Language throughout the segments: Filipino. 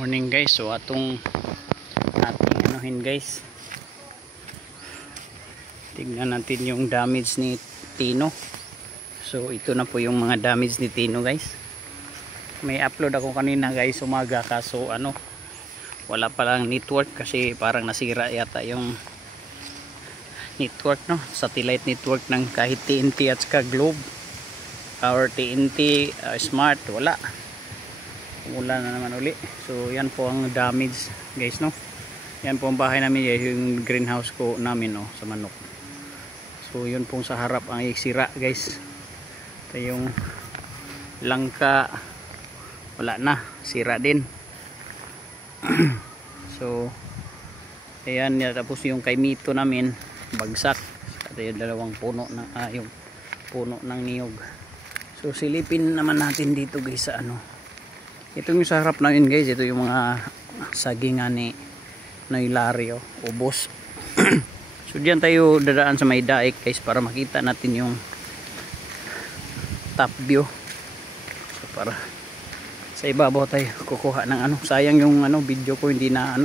Morning guys, so ating anuhin guys, tignan natin yung damage ni Tino. So ito na po yung mga damage ni Tino guys. May upload ako kanina guys umaga, kaso wala palang network kasi parang nasira yata yung network, satellite network ng kahit TNT at saka Globe or TNT Smart, wala na naman uli. So yan po ang damage guys, yan po ang bahay namin, yung greenhouse ko namin sa manok. So yun pong sa harap ang iksira guys. Ito yung langka, wala na, sira din. So ayan, tapos yung kay Mito namin bagsak. Ito yung dalawang puno ng yung puno ng niyog. So silipin naman natin dito guys sa ito yung sa harap namin guys. Ito yung mga sagingan ni Hilario, ubos. So diyan tayo dadaan sa may daik guys para makita natin yung top view. So para sa ibabaw tayo kukuha ng sayang yung video ko hindi na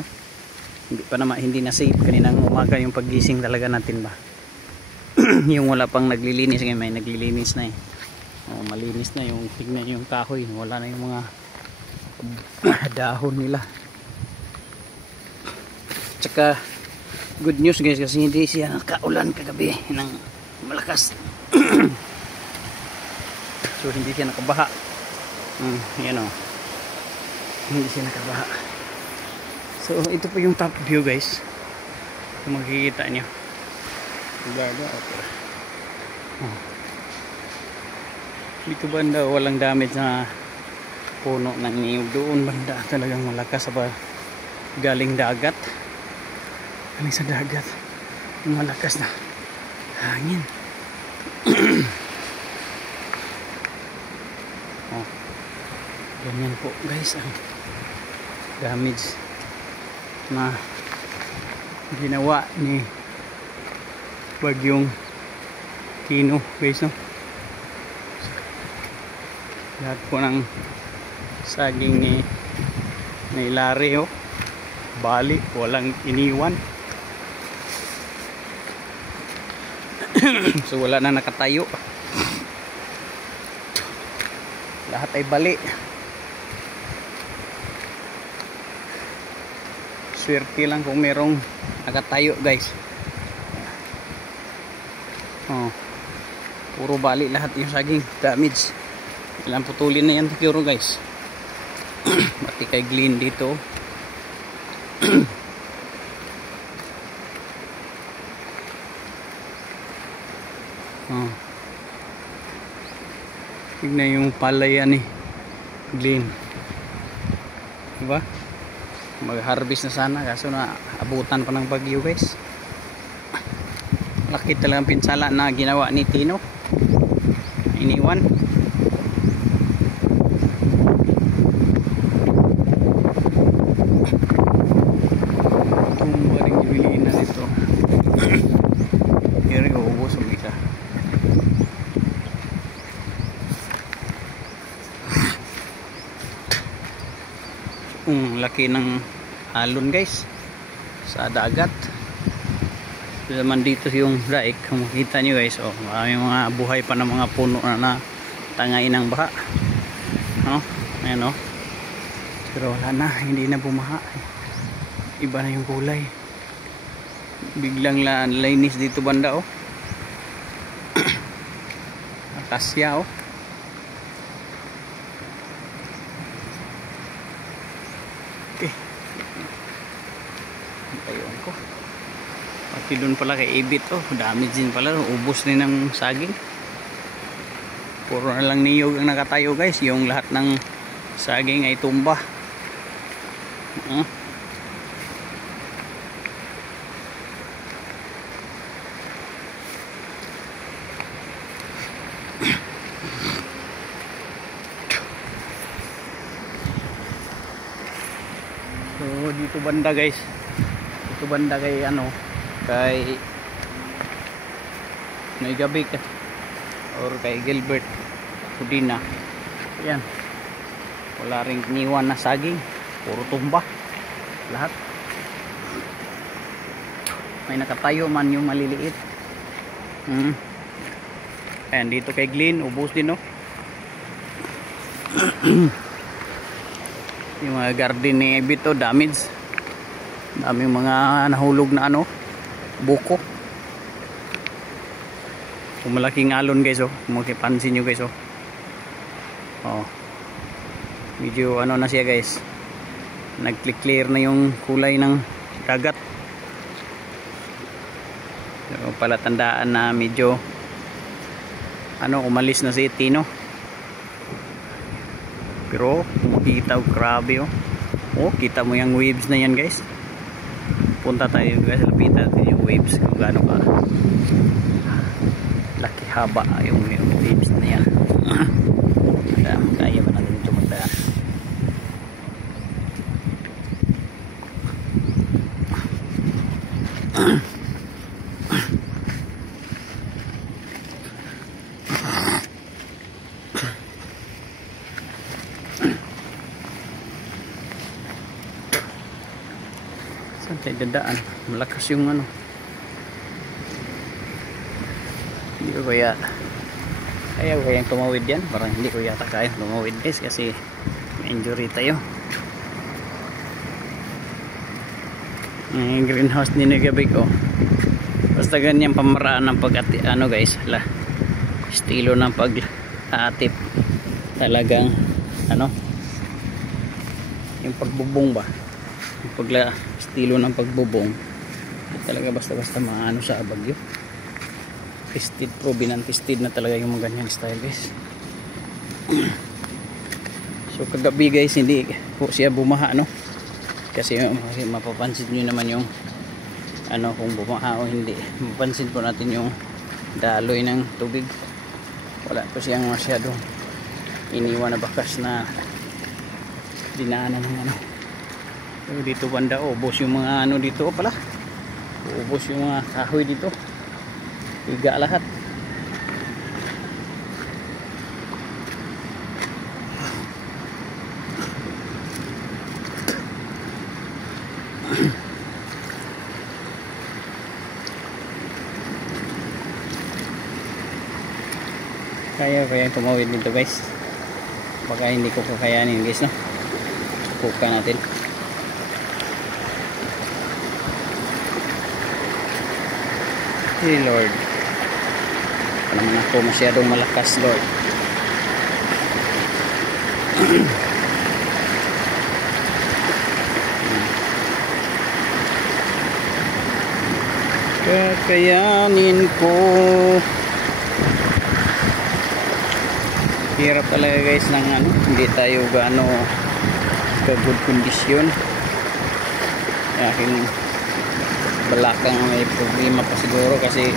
hindi na save kaninang umaga yung paggising talaga natin ba. Yung wala pang naglilinis, ngayon may naglilinis na malinis na yung, tignan yung kahoy, wala na yung mga dahon nila. Tsaka good news guys kasi hindi siya nakaulan kagabi ng malakas. So hindi siya nakabaha. Yan hindi siya nakabaha. So ito po yung top view guys, kung makikita nyo. Dito banda walang damage na puno ng niyog. Doon banda talagang malakas sa galing dagat, galing sa dagat, malakas na hangin. Ganyan po guys ang damage na ginawa ni bagyong Tino guys, lahat po ng saging ni Hilario bali, walang iniwan. So wala na nakatayo, lahat ay bali. Swerte lang kung merong nakatayo guys. Puro bali lahat yung saging, damage. Ilang putulin na yan siguro guys. Mati kay Glenn dito. Tignan yung palaya ni Glenn, diba? Mag-harvest na sana kaso na abutan pa ng bagyo guys. Laki talagang pinsala na ginawa ni Tino, iniwan. Tumba rin gibiliin na nito. Kaya ubos ang isa. Laki ng alon guys sa dagat. Naman dito yung daik, kung makita nyo guys, maraming mga buhay pa ng mga puno na tangain ng baha. Ayan pero wala na, hindi na bumaha, iba na yung kulay, biglang linis dito banda. Akasya okay. Ayun ko. Pati doon pala kay Ibit, damage din pala, ubos din ng saging. Puro na lang niyog ang nakatayo guys, yung lahat ng saging ay tumba. So dito banda guys, dito banda kay kay Gabi or kay Gilbert Udina, yan, wala ring iniwan na saging. puro tumba lahat. May nakatayo man yung maliliit. Ayan, dito kay Glenn, ubos din, no? Yung mga garden ni Bito, damage. Daming mga nahulog na ano, buko. Kung malaking alon guys, oh. Kung makipansin nyo guys, oh. Oh. Medyo ano na siya guys. Nag-clear na yung kulay ng dagat. So, palatandaan na medyo ano, umalis na si Tino. Pero kumikita, grabe, oh. Oh, kita mo yung waves na yan guys. Punta tayo guys, lapitan natin yung waves kung gaano ka laki haba yung waves na yan. Kaya ba natin ito magdaan? Saan tayo dadaan? Malakas yung ano. Hindi ko kaya kayang tumawid yan. Parang hindi ko yata kaya tumawid guys kasi may injury tayo. Yung greenhouse ni Gabi ko. Basta ganyan pamaraan ng pag-ati ano guys, estilo ng pag-aatip. Talagang ano, yung pagbubong ba, yung estilo ng pagbubong talaga basta maano sa bagyo. Tested, proven and tested na talaga yung mga ganyan style guys. So kagabi guys hindi po siya bumaha, no? Kasi mapapansin nyo naman yung ano, kung bumaha o hindi. Mapapansin po natin yung daloy ng tubig. Wala po siyang masyadong iniwan na bakas na dinaanan ng ano. So, dito banda, ubos yung mga ano dito pala. Ubos yung mga kahoy dito. Higa lahat. Kaya tumawid dito guys. Baka hindi ko kakayanin guys, no? Subukan natin. Hey Lord, wala naman ako masyadong malakas, Lord. Kakayanin ko. Hirap talaga guys ng ano, hindi tayo gaano sa good condition. Aking balakang may problema pa siguro kasi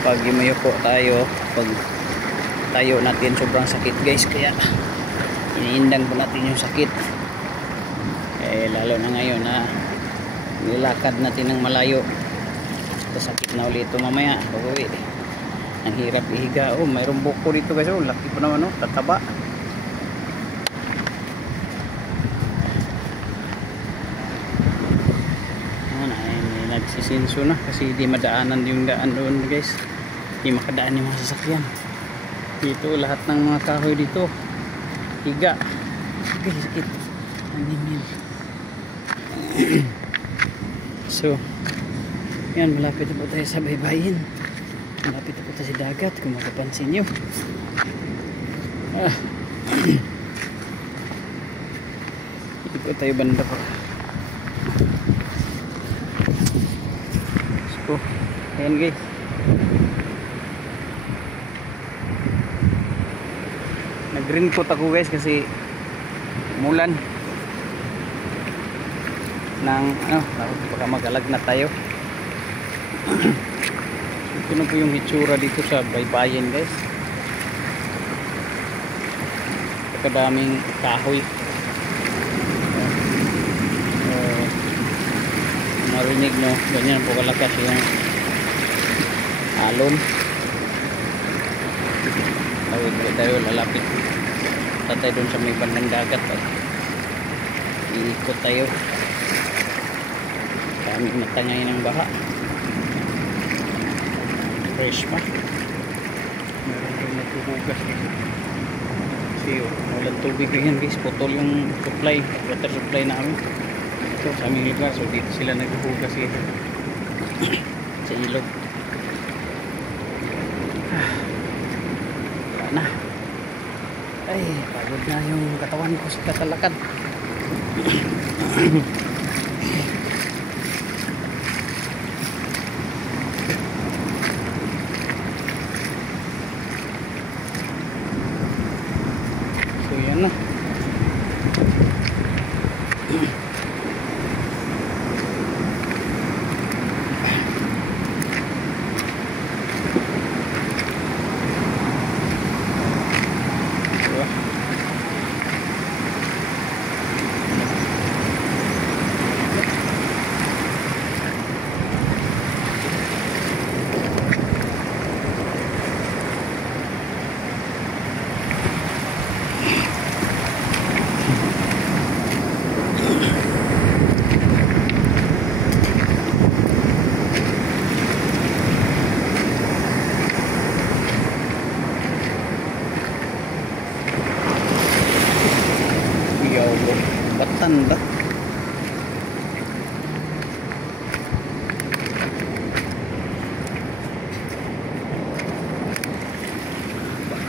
pag yumayuko tayo, pag tayo natin sobrang sakit guys, kaya iniindang po natin yung sakit. Lalo na ngayon na nilakad natin ng malayo, sakit na ulit ito mamaya pag-uwi. Ang hirap ihiga. Oh, mayroong buko dito guys. Oh, laki po naman, oh, tataba. Nagsisinso na kasi di madaanan yung daan doon guys. Di makadaan yung mga sasakyan. Dito lahat ng mga kahoy dito higa. Okay, sakit. Anin. So yan, malapit na po tayo sa baybayin. Malapit na po tayo sa dagat kung makapansin nyo. Hindi po tayo banda po. So ayan guys, nag-raincoat ako guys kasi umulan ng ano, baka magalag na tayo. Ito na po yung hitsura dito sa baybayin guys. Kadaming kahoy. Marinig no, ganyan po kalakas yung alon. Tawid po tayo, lalapit tatay dun sa may bandang dagat. Iikot tayo. Kami matangay ng baha. Fresh pa. Meron yung naghuhugas dito. Kasi walang tubig yan guys. Putol yung supply, water supply namin. Ito sa aming lugar. So dito sila naghuhugas dito. Sa ilog. Wala na. Ay, pagod na yung katawan ko sa katalakad. So yan na. Batan ba?